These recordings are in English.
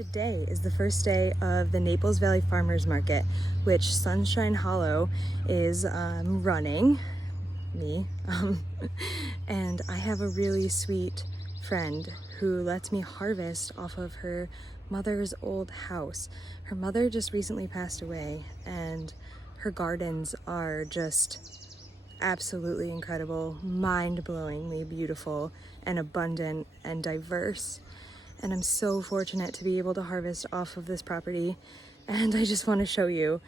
Today is the first day of the Naples Valley Farmers Market, which Sunshine Hollow is running, and I have a really sweet friend who lets me harvest off of her mother's old house. Her mother just recently passed away, and her gardens are just absolutely incredible, mind-blowingly beautiful and abundant and diverse. And I'm so fortunate to be able to harvest off of this property, and I just want to show you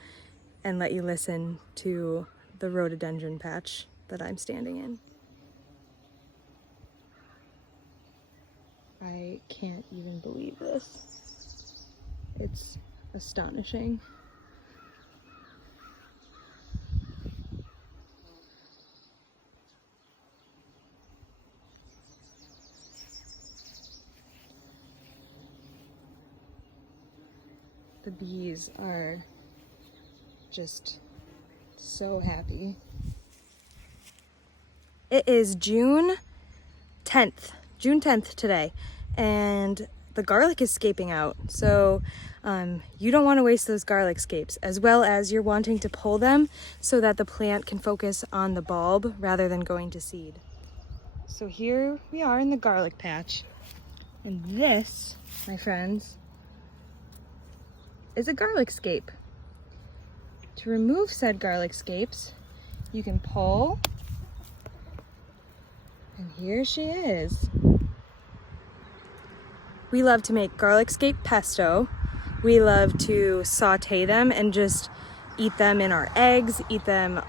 and let you listen to the rhododendron patch that I'm standing in. I can't even believe this. It's astonishing. The bees are just so happy. It is June 10th today, and the garlic is scaping out. So you don't want to waste those garlic scapes, as well as you're wanting to pull them so that the plant can focus on the bulb rather than going to seed. So here we are in the garlic patch, and this, my friends, is a garlic scape. To remove said garlic scapes, you can pull, and here she is. We love to make garlic scape pesto. We love to saute them and just eat them in our eggs, eat them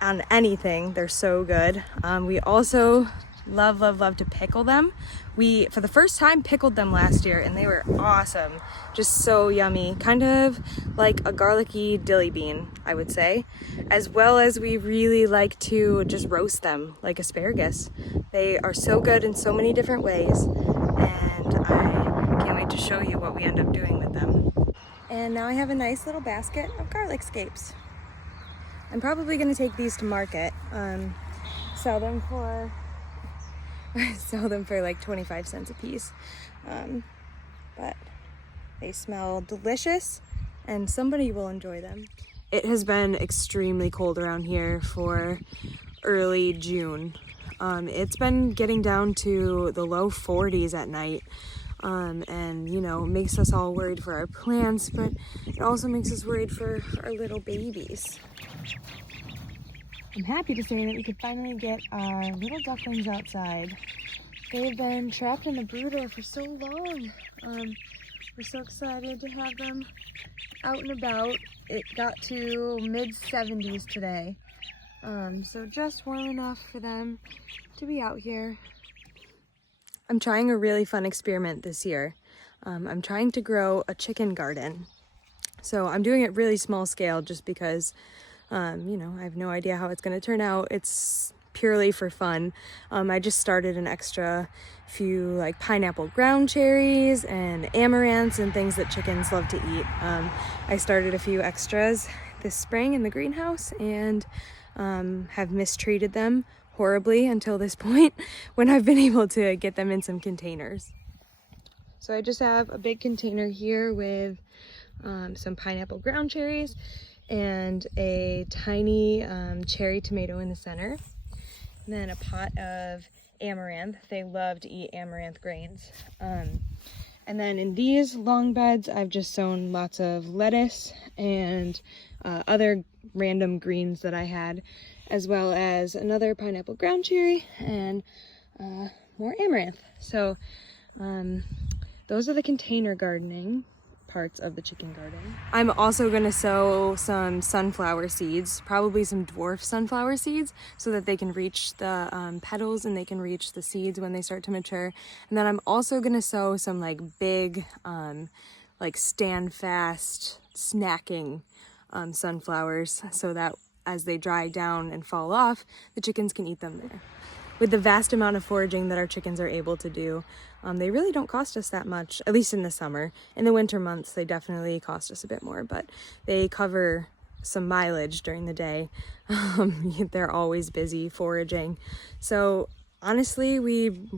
on anything. They're so good. We also love to pickle them. We, for the first time, pickled them last year, and they were awesome. Just so yummy, kind of like a garlicky dilly bean, I would say. As well as we really like to just roast them like asparagus. They are so good in so many different ways, and I can't wait to show you what we end up doing with them. And now I have a nice little basket of garlic scapes. I'm probably going to take these to market, sell them for like 25 cents a piece. But they smell delicious, and somebody will enjoy them. It has been extremely cold around here for early June. It's been getting down to the low 40s at night. And you know, makes us all worried for our plants, but it also makes us worried for our little babies. I'm happy to say that we could finally get our little ducklings outside. They've been trapped in the brooder for so long. We're so excited to have them out and about. It got to mid-70s today, so just warm enough for them to be out here. I'm trying a really fun experiment this year. I'm trying to grow a chicken garden. So I'm doing it really small scale just because you know, I have no idea how it's going to turn out. It's purely for fun. I just started an extra few like pineapple ground cherries and amaranths and things that chickens love to eat. I started a few extras this spring in the greenhouse and have mistreated them horribly until this point when I've been able to get them in some containers. So I just have a big container here with some pineapple ground cherries and a tiny cherry tomato in the center, and then a pot of amaranth. They love to eat amaranth grains. And then in these long beds, I've just sown lots of lettuce and other random greens that I had, as well as another pineapple ground cherry and more amaranth. So those are the container gardening parts of the chicken garden. I'm also going to sow some sunflower seeds, probably some dwarf sunflower seeds, so that they can reach the petals and they can reach the seeds when they start to mature. And then I'm also going to sow some like big, like stand fast snacking sunflowers, so that as they dry down and fall off, the chickens can eat them there. With the vast amount of foraging that our chickens are able to do, they really don't cost us that much, at least in the summer. In the winter months, they definitely cost us a bit more, but they cover some mileage during the day. They're always busy foraging. So honestly, we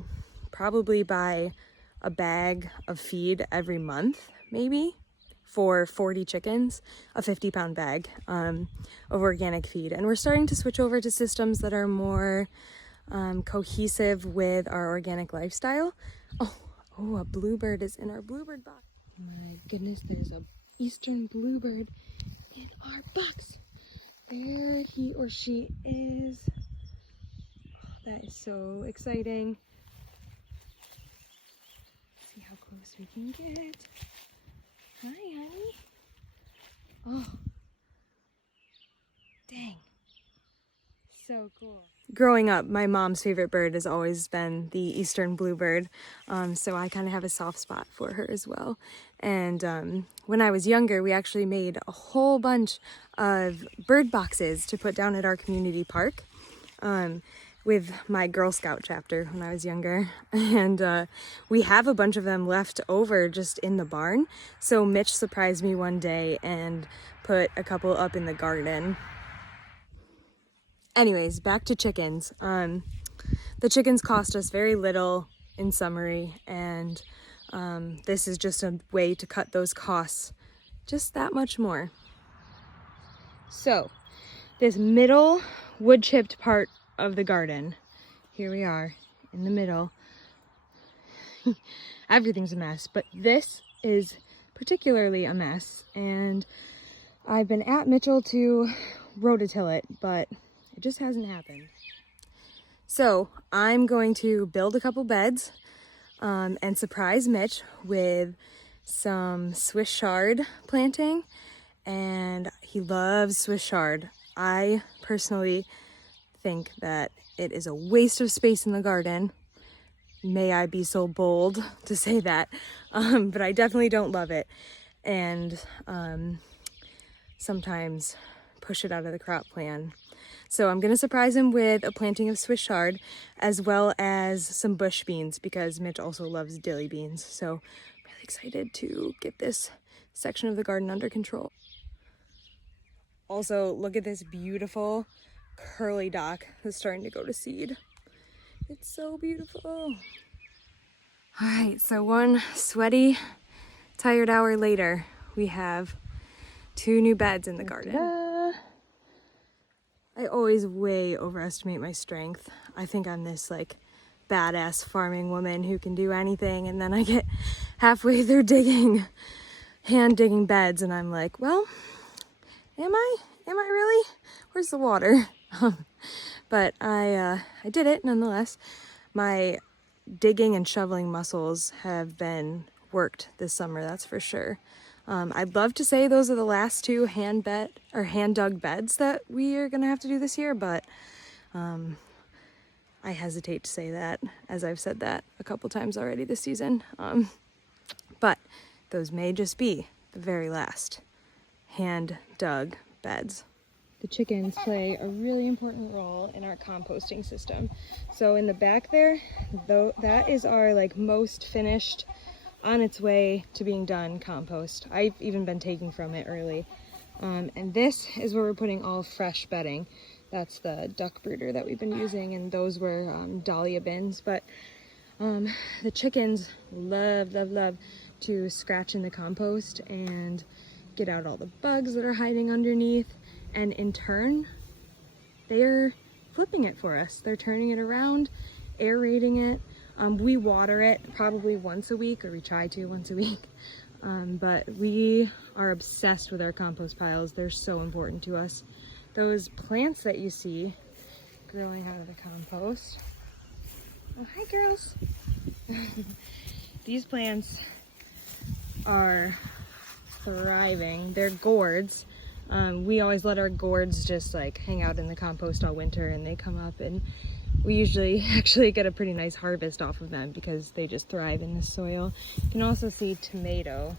probably buy a bag of feed every month, maybe for 40 chickens, a 50-pound bag of organic feed. And we're starting to switch over to systems that are more cohesive with our organic lifestyle. Oh, a bluebird is in our bluebird box. My goodness, there's a eastern bluebird in our box. There he or she is. Oh, that is so exciting. See how close we can get. Hi, honey. Oh, dang. So cool. Growing up, my mom's favorite bird has always been the eastern bluebird, so I kind of have a soft spot for her as well. And when I was younger, we actually made a whole bunch of bird boxes to put down at our community park with my Girl Scout chapter when I was younger. And we have a bunch of them left over just in the barn. So Mitch surprised me one day and put a couple up in the garden. Anyways, back to chickens. The chickens cost us very little in summary, and this is just a way to cut those costs just that much more. So, this middle wood-chipped part of the garden, here we are in the middle. Everything's a mess, but this is particularly a mess, and I've been at Mitchell to rototill it, but it just hasn't happened. So I'm going to build a couple beds and surprise Mitch with some Swiss chard planting. And he loves Swiss chard. I personally think that it is a waste of space in the garden. May I be so bold to say that. But I definitely don't love it. And sometimes push it out of the crop plan. So I'm going to surprise him with a planting of Swiss chard as well as some bush beans because Mitch also loves dilly beans. So I'm really excited to get this section of the garden under control. Also, look at this beautiful curly dock that's starting to go to seed. It's so beautiful. All right, so one sweaty, tired hour later, we have 2 new beds in the garden. Ta-da! I always way overestimate my strength. I think I'm this like badass farming woman who can do anything, and then I get halfway through hand digging beds, and I'm like, well, am I really? Where's the water? But I did it nonetheless. My digging and shoveling muscles have been worked this summer, that's for sure. I'd love to say those are the last 2 hand dug beds that we are gonna have to do this year, but I hesitate to say that, as I've said that a couple times already this season. But those may just be the very last hand dug beds. The chickens play a really important role in our composting system. So in the back there, though, that is our like most finished, on its way to being done compost. I've even been taking from it early. And this is where we're putting all fresh bedding. That's the duck brooder that we've been using, and those were dahlia bins. But the chickens love to scratch in the compost and get out all the bugs that are hiding underneath. And in turn, they're flipping it for us. They're turning it around, aerating it. We water it probably once a week, or we try to once a week. But we are obsessed with our compost piles. They're so important to us. Those plants that you see growing out of the compost. Oh, hi girls. These plants are thriving. They're gourds. We always let our gourds just like hang out in the compost all winter, and they come up, and we usually actually get a pretty nice harvest off of them because they just thrive in the soil. You can also see tomato.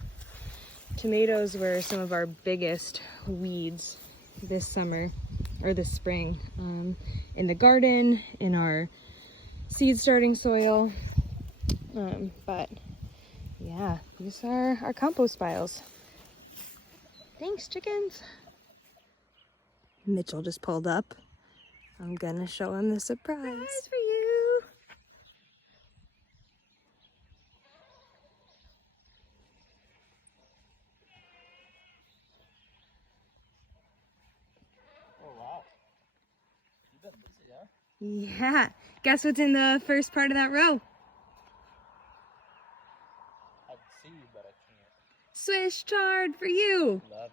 Tomatoes were some of our biggest weeds this summer, or this spring, in the garden, in our seed starting soil. But yeah, these are our compost piles. Thanks, chickens. Mitchell just pulled up. I'm gonna show him the surprise. Surprise for you. Yeah. Guess what's in the first part of that row? I'd see, but I can't. Swiss chard for you. Love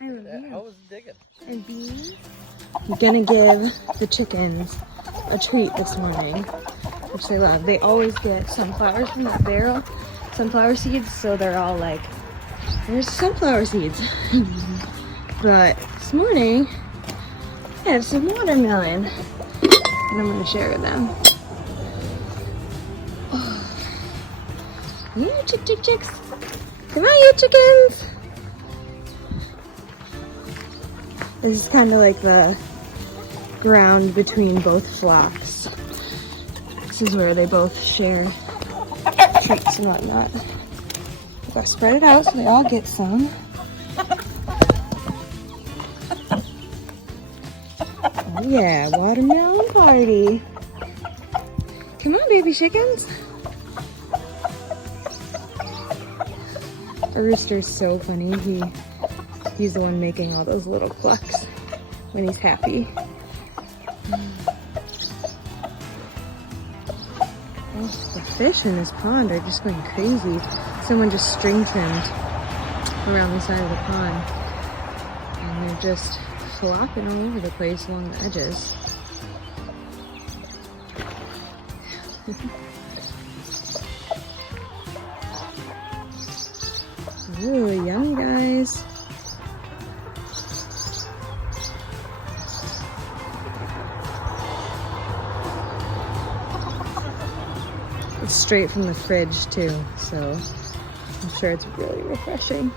you. I love you. How was digging? And beans. I'm gonna give the chickens a treat this morning, which they love. They always get sunflowers from that barrel, sunflower seeds, so they're all like, there's sunflower seeds. But this morning, I have some watermelon, and I'm gonna share with them. Oh. Yeah, chicks. Come on, you chickens. This is kind of like the ground between both flocks. This is where they both share treats and whatnot. I'm gonna spread it out so they all get some. Oh yeah, watermelon party. Come on, baby chickens. The rooster's so funny. He's the one making all those little clucks when he's happy. Oh, the fish in this pond are just going crazy. Someone just string trimmed around the side of the pond. And they're just flopping all over the place along the edges. Ooh, yummy guys. It's straight from the fridge too, so I'm sure it's really refreshing.